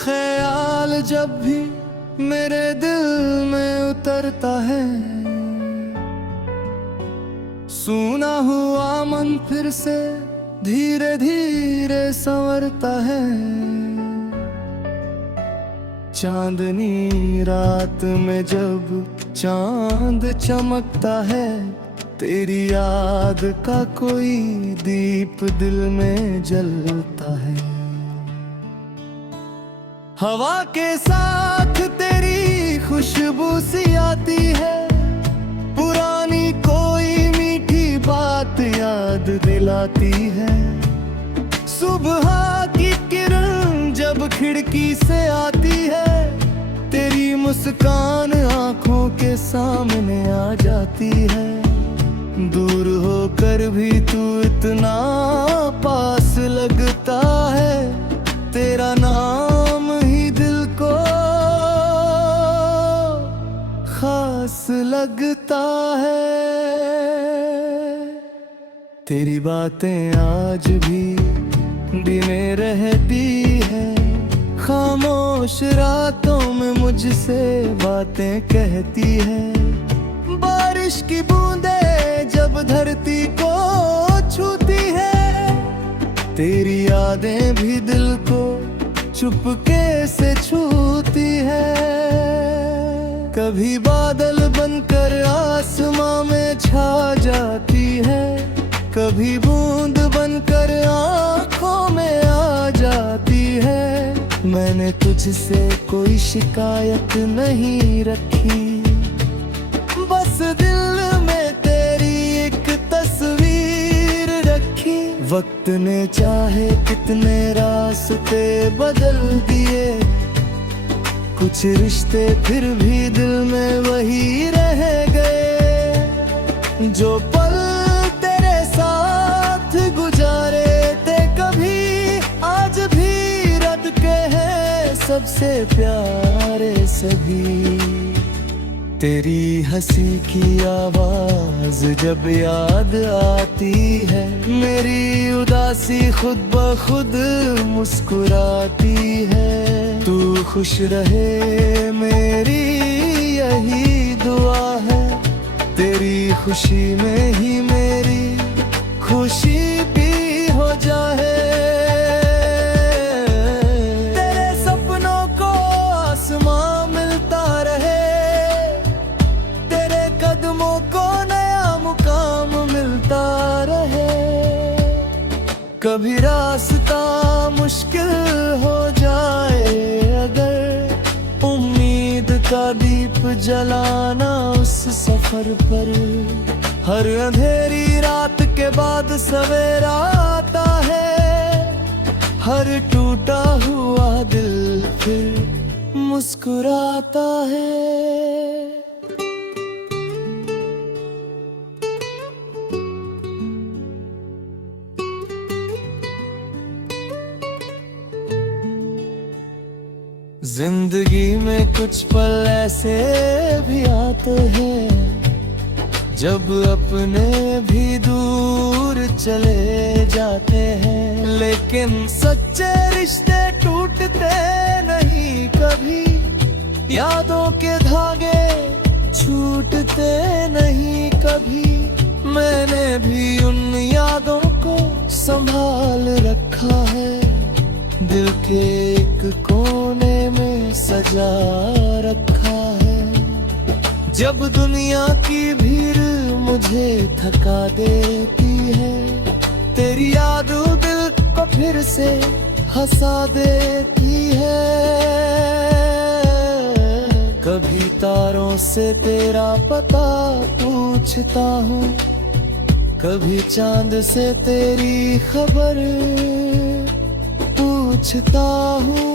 ख्याल जब भी मेरे दिल में उतरता है, सूना हुआ मन फिर से धीरे धीरे संवरता है। चांदनी रात में जब चांद चमकता है, तेरी याद का कोई दीप दिल में जलता है। हवा के साथ तेरी खुशबू सी आती है, पुरानी कोई मीठी बात याद दिलाती है। सुबह की किरण जब खिड़की से आती है, तेरी मुस्कान आंखों के सामने आ जाती है। दूर होकर भी तू इतना पास लगता है, तेरा नाम ही दिल को खास लगता है। तेरी बातें आज भी गिने रहती है, खामोश रातों में मुझसे बातें कहती है। बारिश की बूंदें जब धरती को छूती है, तेरी यादें भी दिल को चुपके से छूती है। कभी बादल बनकर आसमां में छा जाती है, कभी बूंद बनकर आँखों में आ जाती है। मैंने तुझसे कोई शिकायत नहीं रखी, बस दिल में तेरी एक तस्वीर रखी। वक्त ने चाहे कितने रास्ते बदल दिए, कुछ रिश्ते फिर भी दिल में वही रह गए। जो पल तेरे साथ गुजारे थे कभी, आज भी रद के हैं सबसे प्यारे सभी। तेरी हंसी की आवाज जब याद आती है, मेरी उदासी खुद ब खुद मुस्कुराती है। तू खुश रहे मेरी यही दुआ है, तेरी खुशी में ही मेरी खुशी भी हो जाए। तेरे सपनों को आसमां मिलता रहे, तेरे कदमों को नया मुकाम मिलता रहे। कभी रास्ता मुश्किल हो जाए अगर, उम्मीद का दीप जलाना उस सफर पर। हर अंधेरी रात के बाद सवेरा आता है, हर टूटा हुआ दिल फिर मुस्कुराता है। जिंदगी में कुछ पल ऐसे भी आते हैं, जब अपने भी दूर चले जाते हैं। लेकिन सच्चे रिश्ते टूटते नहीं कभी, यादों के धागे छूटते नहीं कभी। मैंने भी उन यादों को संभाल रखा है, दिल के एक कोने में सजा रखा है। जब दुनिया की भीड़ मुझे थका देती है, तेरी याद दिल को फिर से हंसा देती है। कभी तारों से तेरा पता पूछता हूँ, कभी चांद से तेरी खबर पूछता हूँ।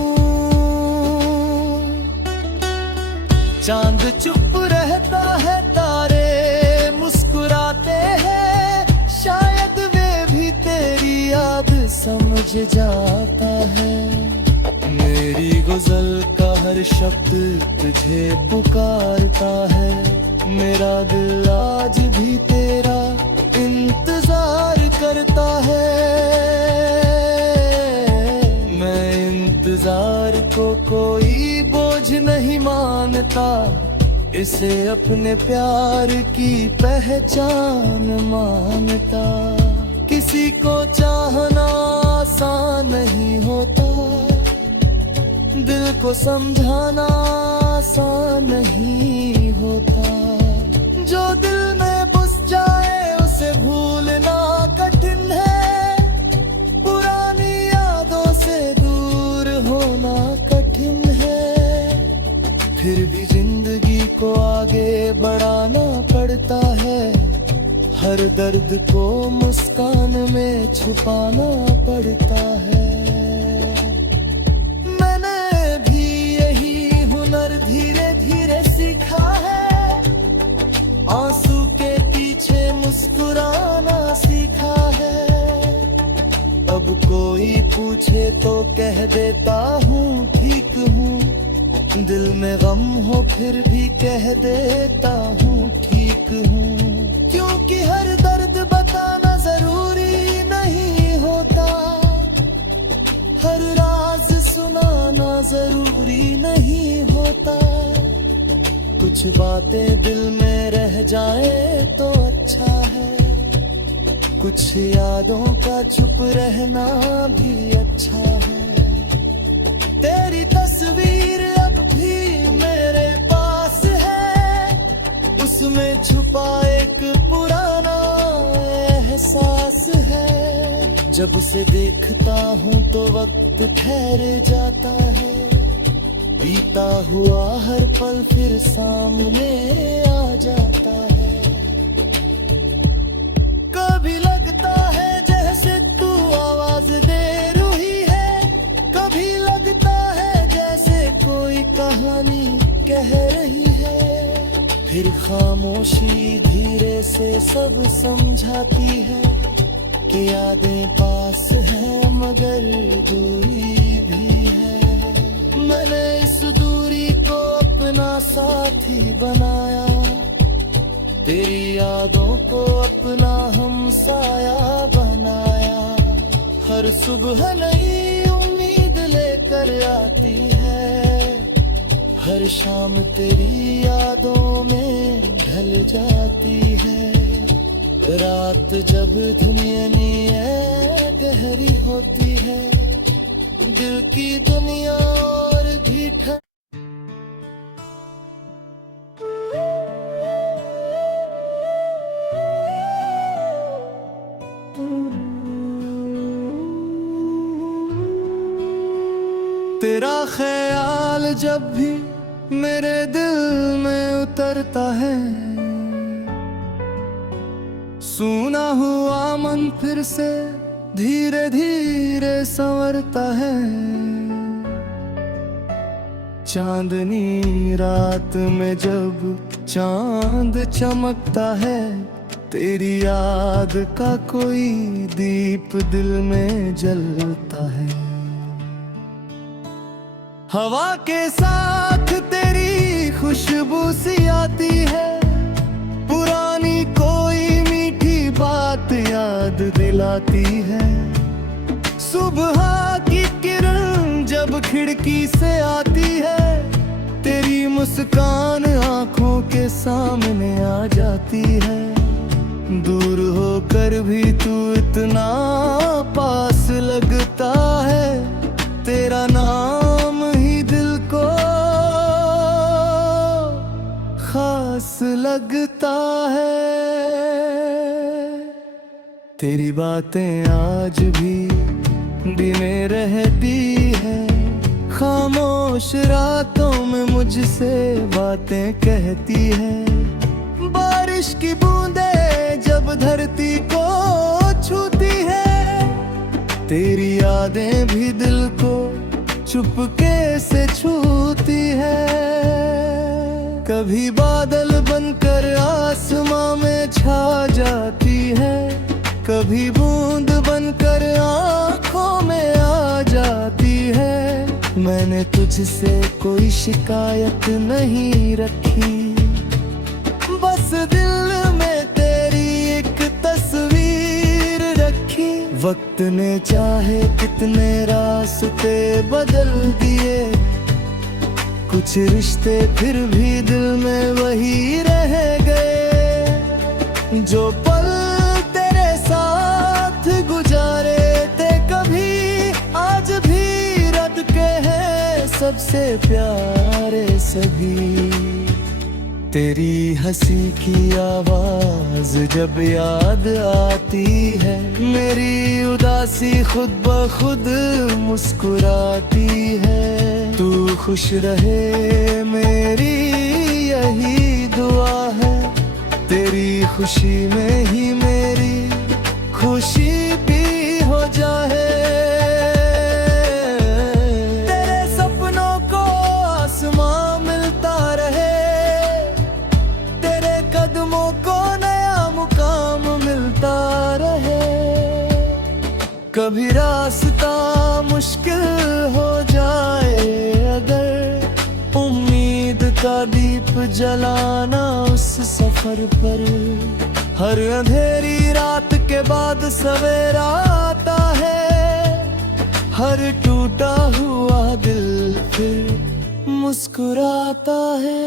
चांद चुप रहता है, तारे मुस्कुराते हैं, शायद वे भी तेरी याद समझ जाता है। मेरी गुज़ल का हर शब्द तुझे पुकारता है, मेरा दिल आज भी तेरा इंतजार करता है। मैं इंतजार को कोई बोझ नहीं मानता, इसे अपने प्यार की पहचान मानता। किसी को चाहना आसान नहीं होता, दिल को समझाना आसान नहीं होता। जो दिल में बस जाए उसे भूलना कठिन है, पुरानी यादों से दूर होना कठिन है। फिर भी जिंदगी को आगे बढ़ाना पड़ता है, हर दर्द को मुस्कान में छुपाना पड़ता है। धीरे धीरे सीखा है, आंसू के पीछे मुस्कुराना सीखा है। अब कोई पूछे तो कह देता हूँ ठीक हूँ, दिल में गम हो फिर भी कह देता हूँ ठीक हूँ। क्योंकि हर दर्द बताना जरूरी नहीं होता, हर राज सुनाना जरूरी नहीं होता। कुछ बातें दिल में रह जाए तो अच्छा है, कुछ यादों का चुप रहना भी अच्छा है। तेरी तस्वीर अब भी मेरे पास है, उसमें छुपा एक पुराना एहसास है। जब उसे देखता हूँ तो वक्त ठहर जाता है, बीता हुआ हर पल फिर सामने आ जाता है। कभी लगता है जैसे तू आवाज दे रही है, कभी लगता है जैसे कोई कहानी कह रही है। फिर खामोशी धीरे से सब समझाती है कि यादें पास है मगर दूरी भी है। मैंने इस दूरी को अपना साथी बनाया, तेरी यादों को अपना हमसाया बनाया। हर सुबह नई उम्मीद लेकर आती है, हर शाम तेरी यादों में ढल जाती है। रात जब धुनियानी गहरी होती है, दिल की दुनिया और भी तेरा ख्याल जब भी मेरे दिल में उतरता है, सूना हुआ मन फिर से धीरे धीरे संवरता है। चांदनी रात में जब चांद चमकता है, तेरी याद का कोई दीप दिल में जलता है। हवा के साथ तेरी खुशबू सी आती है, पुरानी कोई मीठी बात याद दिलाती है। सुबह की किरण जब खिड़की से आती है, तेरी मुस्कान आंखों के सामने आ जाती है। दूर होकर भी तू इतना पास लगता है, तेरा नाम ही दिल को खास लगता है। तेरी बातें आज भी दिने रहती है, खामोश रातों में मुझसे बातें कहती है। बारिश की बूंदें जब धरती को छूती है, तेरी यादें भी दिल को चुपके से छूती है। कभी बादल बनकर आसमां में छा जाती है, कभी बूंद बनकर आँखों में आ जाती है। मैंने तुझसे कोई शिकायत नहीं रखी, बस दिल में तेरी एक तस्वीर रखी। वक्त ने चाहे कितने रास्ते बदल दिए, कुछ रिश्ते फिर भी दिल में वही रह गए। जो पल तेरे साथ गुजारे थे कभी, आज भी रट के हैं सबसे प्यारे सभी। तेरी हंसी की आवाज जब याद आती है, मेरी उदासी खुद ब खुद मुस्कुराती है। तू खुश रहे मेरी यही दुआ है, तेरी खुशी में ही मेरी खुशी भी हो जाए। तेरे सपनों को आसमां मिलता रहे, तेरे कदमों को नया मुकाम मिलता रहे। कभी रास्ता मुश्किल हो जाए अगर, उम्मीद का दीप जलाना उस सफर पर। हर अंधेरी रात के बाद सवेरा आता है, हर टूटा हुआ दिल फिर मुस्कुराता है।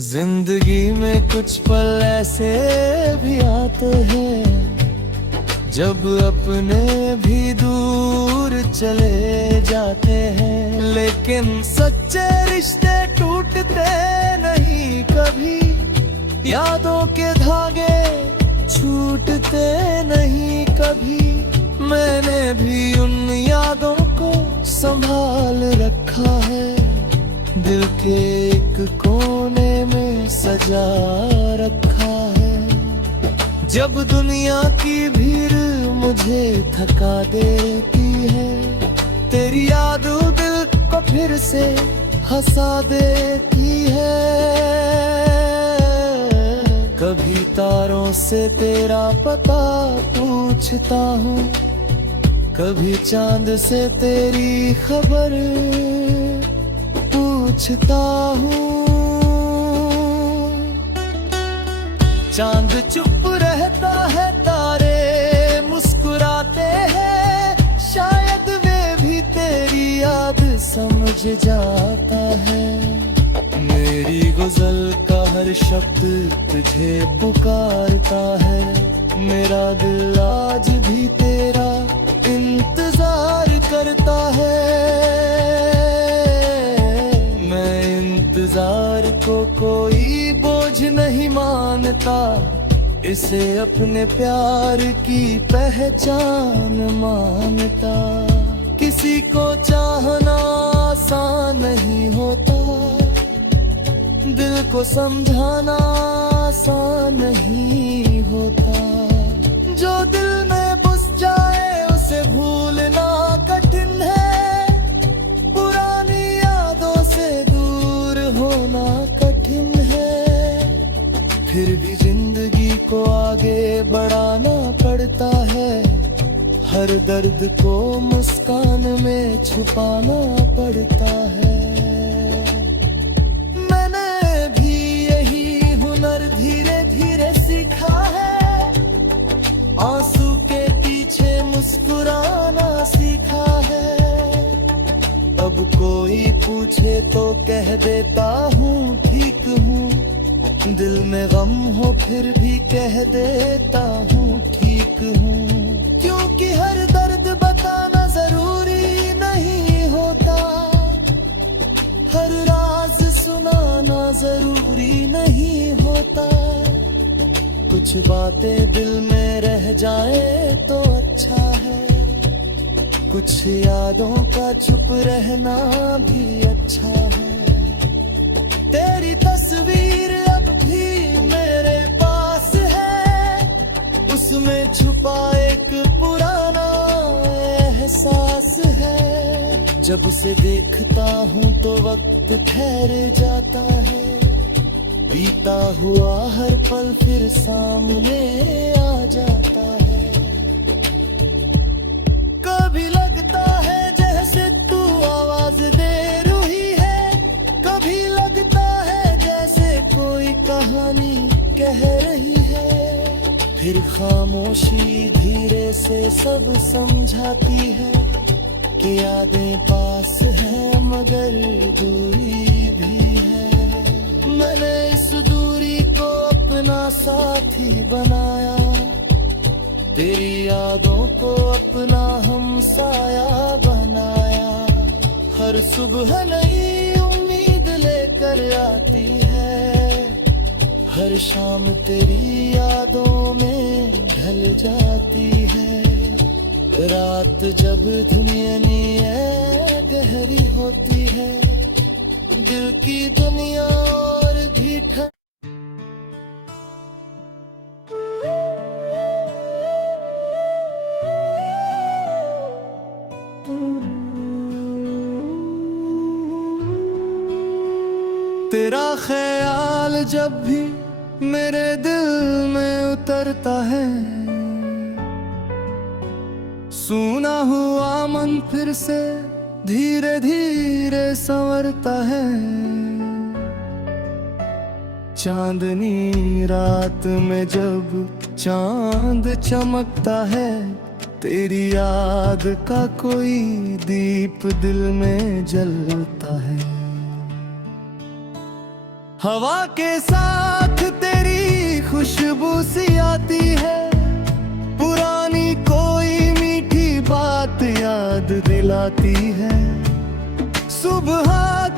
जिंदगी में कुछ पल ऐसे भी आते हैं, जब अपने भी दूर चले जाते हैं। लेकिन सच्चे रिश्ते टूटते नहीं कभी, यादों के धागे छूटते नहीं कभी। मैंने भी उन यादों को संभाल रखा है, दिल के एक कोने में सजा रखा है। जब दुनिया की भीड़ मुझे थका देती है, तेरी याद दिल को फिर से हंसा देती है। कभी तारों से तेरा पता पूछता हूँ, कभी चांद से तेरी खबर पूछता हूँ। चांद चुप रहता है, तारे मुस्कुराते हैं, शायद वे भी तेरी याद समझ जाता है। मेरी गजल का हर शब्द तुझे पुकारता है, मेरा दिल आज भी तेरा इंतजार करता है। इंतजार को कोई बोझ नहीं मानता, इसे अपने प्यार की पहचान मानता। किसी को चाहना आसान नहीं होता, दिल को समझाना आसान नहीं होता। जो दिल में बस जाए उसे भूलना कठिन है, पुरानी यादों से दूर होना कठिन है। फिर भी जिंदगी को आगे बढ़ाना पड़ता है, हर दर्द को मुस्कान में छुपाना पड़ता है। मैंने भी यही हुनर धीरे धीरे सीखा है, आंसू के पीछे मुस्कुराना सीखा है। अब कोई पूछे तो कह देता हूँ ठीक हूँ, दिल में गम हो फिर भी कह देता हूँ ठीक हूँ। क्योंकि हर दर्द बताना जरूरी नहीं होता, हर राज सुनाना जरूरी नहीं होता। कुछ बातें दिल में रह जाए तो अच्छा है, कुछ यादों का चुप रहना भी अच्छा है। तेरी तस्वीर अब भी मेरे पास है, उसमें छुपा एक पुराना एहसास है। जब उसे देखता हूँ तो वक्त ठहर जाता है, बीता हुआ हर पल फिर सामने आ जाता है। कभी लगता है जैसे तू आवाज दे रही है। कभी लगता है जैसे कोई कहानी कह रही है, फिर खामोशी धीरे से सब समझाती है कि यादें पास है मगर दूरी भी है। मैंने इस दूरी को अपना साथी बनाया, तेरी यादों को अपना हमसाया बनाया। हर सुबह नई उम्मीद लेकर आती है, हर शाम तेरी यादों में ढल जाती है। रात जब दुनिया गहरी होती है, दिल की दुनिया और भी तेरा ख्याल जब भी मेरे दिल में उतरता है, सूना हुआ मन फिर से धीरे धीरे संवरता है। चांदनी रात में जब चांद चमकता है, तेरी याद का कोई दीप दिल में जलता है। हवा के साथ तेरी खुशबू सी आती है, पुरानी कोई मीठी बात याद दिलाती है। सुबह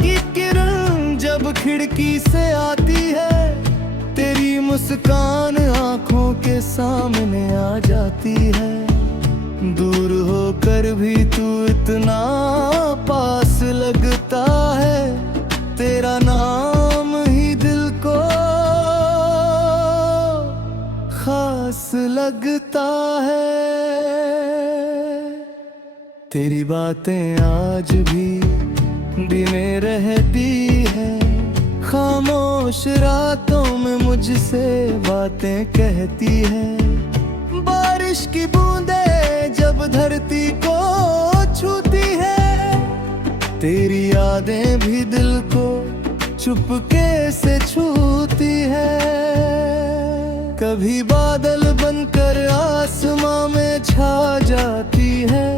की किरण जब खिड़की से आती है, तेरी मुस्कान आंखों के सामने आ जाती है। दूर होकर भी तू इतना पास लगता है, तेरा नाम ही दिल को खास लगता है। तेरी बातें आज भी दिने रहती है, खामोश रातों में मुझसे बातें कहती है। बारिश की बूंदें जब धरती को छूती है, तेरी यादें भी दिल को चुपके से छूती है। कभी बादल बनकर आसमां में छा जाती है,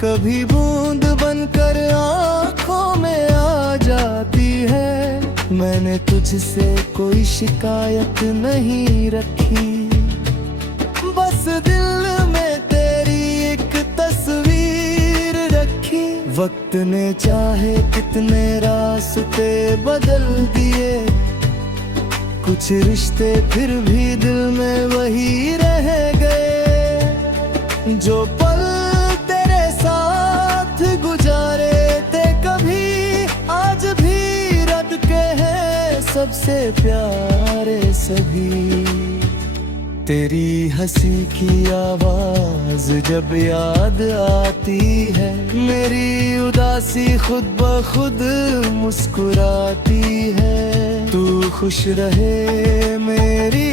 कभी बूंद बनकर आँखों में आ जाती है। मैंने तुझसे कोई शिकायत नहीं रखी, बस दिल में तेरी एक तस्वीर रखी। वक्त ने चाहे कितने रास्ते बदल दिए, कुछ रिश्ते फिर भी दिल में वही रह गए। जो पल तेरे साथ गुजारे थे कभी, आज भी रट के हैं सबसे प्यारे सभी। तेरी हंसी की आवाज जब याद आती है, मेरी उदासी खुद ब खुद मुस्कुराती है। तू खुश रहे मेरी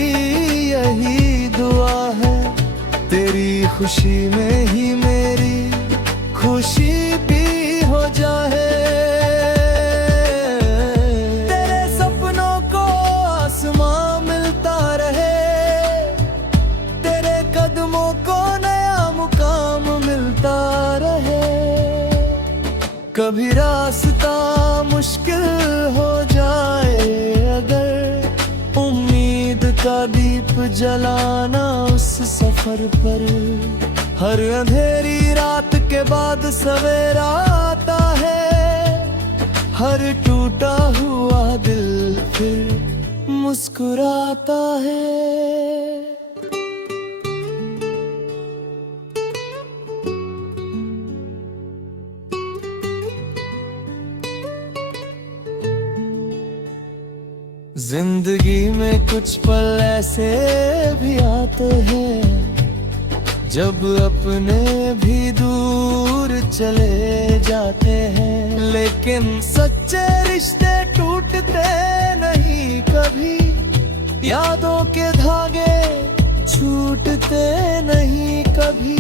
यही दुआ है, तेरी खुशी में ही मेरी खुशी भी हो जाए। तेरे सपनों को आसमां मिलता रहे, तेरे कदमों को नया मुकाम मिलता रहे। कभी रास्ता मुश्किल हो जाए अगर, उम्मीद का दीप जलाना उस सफर पर। हर अंधेरी रात के बाद सवेरा आता है, हर टूटा हुआ दिल फिर मुस्कुराता है। जिंदगी में कुछ पल ऐसे भी आते हैं, जब अपने भी दूर चले जाते हैं। लेकिन सच्चे रिश्ते टूटते नहीं कभी, यादों के धागे छूटते नहीं कभी।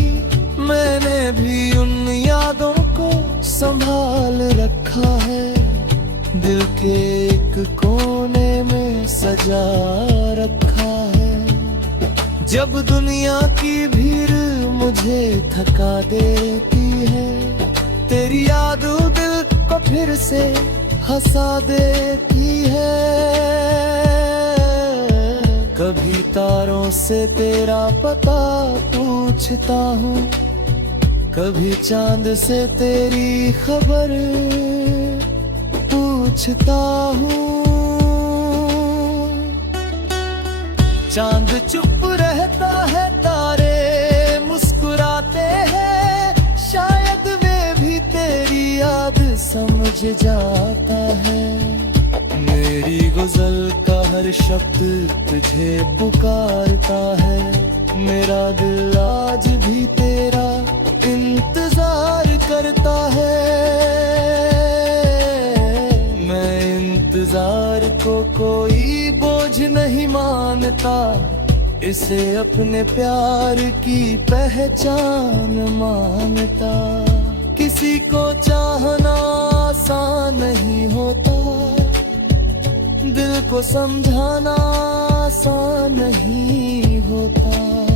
मैंने भी उन यादों को संभाल रखा है, दिल के एक कोने में सजा रखा है। जब दुनिया की भीड़ मुझे थका देती है, तेरी याद दिल को फिर से हंसा देती है। कभी तारों से तेरा पता पूछता हूँ, कभी चांद से तेरी खबर पूछता हूँ। चांद चुप रहता है, तारे मुस्कुराते हैं, शायद वे भी तेरी याद समझ जाता है। मेरी गजल का हर शब्द तुझे पुकारता है, मेरा दिल आज भी तेरा इंतजार करता है। मैं इंतजार को कोई बोझ नहीं मानता, इसे अपने प्यार की पहचान मानता। किसी को चाहना आसान नहीं होता, दिल को समझाना आसान नहीं होता।